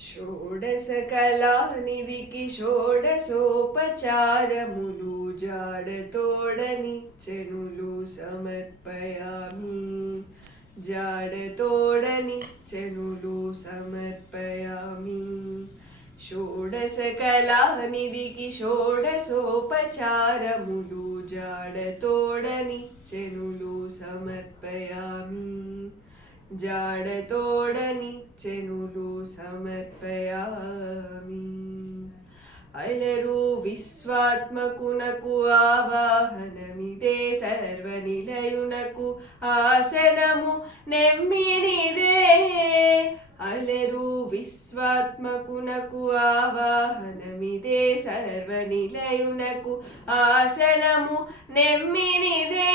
షోడశకళానిధికి షోడశోపచారములు జాడతోడనిచ్చెనులు సమర్పయామి. జాడతోడనిచ్చెనులు సమర్పయామి. షోడశకళానిధికి షోడశోపచారములు జాడతోడనిచ్చెనులు సమర్పయామి. జాడతోడనిచ్చెనులు సమర్పయామి. అలరు విశ్వాత్మకునకు ఆవాహనమిదే, సర్వనిలయునకు ఆసనము నెమ్మినిదే. అలరు విశ్వాత్మకునకు ఆవాహనమిదే, సర్వనిలయునకు ఆసనము నెమ్మినిదే.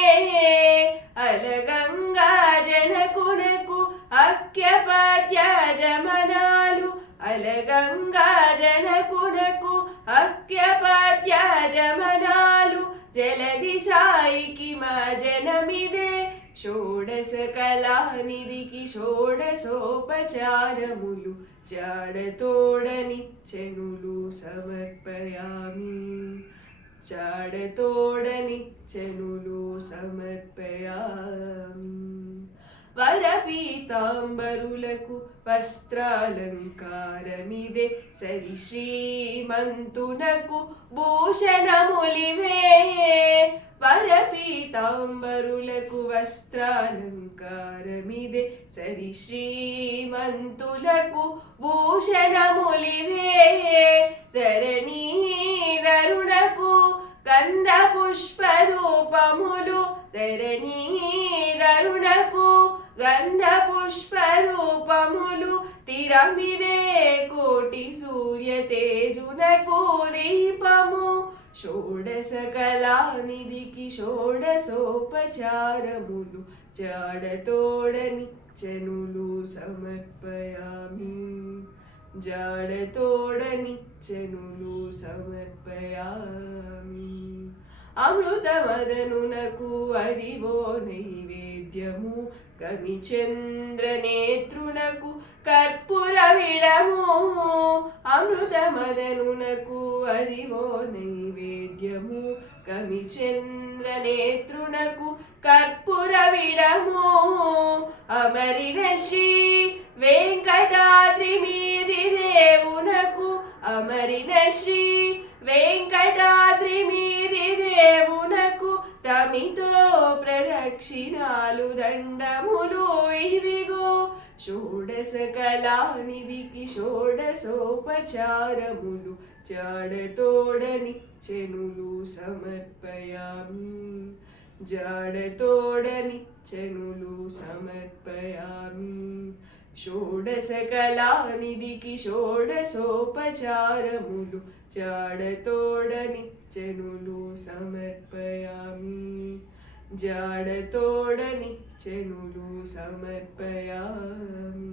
అలగంగా జనకునకు అఖ్యపాద్యాజమనాలు, అలగంగా జనకునకు అఖ్యపాద్యాజమనాలు. జలది సాయికి మా జనమిదే, షోడశకళానిధికి షోడశోపచారములు జాడతోడనిచ్చెనులు సమర్పయామి. జాడతోడనిచ్చెనులు సమర్పయామి. వరపీతాంబరులకు వస్త్రాలంకారమిదే, సరి శ్రీమంతునకు భూషణములివే. వరపీతాంబరులకు వస్త్రాలంకారమిదే, సరి శ్రీమంతులకు భూషణములివే. ధరణీధరునకు గంధ పుష్పరూపములు, ధరణీధరునకు గంధ పుష్పరూపములు. తిరమిదే కోటి సూర్య తేజునకు దీపము. షోడశకళానిధికి షోడశోపచారములు జాడతోడనిచ్చెనులు సమర్పయామి. జాడతోడనిచ్చెనులు సమర్పయామి. అమృతమదనునకు అదివో నైవేద్యము, కమిచంద్రనేత్రునకు కర్పూర విడము. అమృతమదనునకు అదివో నైవేద్యము, కమిచంద్రనేత్రునకు కర్పూర విడము. అమరిన శ్రీ వెంకటాద్రి మీది దేవునకు, అమరిన శ్రీ వెంకటాద్రి మీది దేవునకు తమితో ప్రదక్షిణాలు దండములు ఇవిగో. షోడశకళానిధికి షోడశోపచారములు జాడతోడనిచ్చెనులు సమర్పయామి. జాడతోడనిచ్చెనులు సమర్పయామి. షోడశకళానిధికి షోడశోపచారములు జాడతోడనిచ్చెనులు సమర్పయామి. జాడతోడనిచ్చెనులు సమర్పయామి.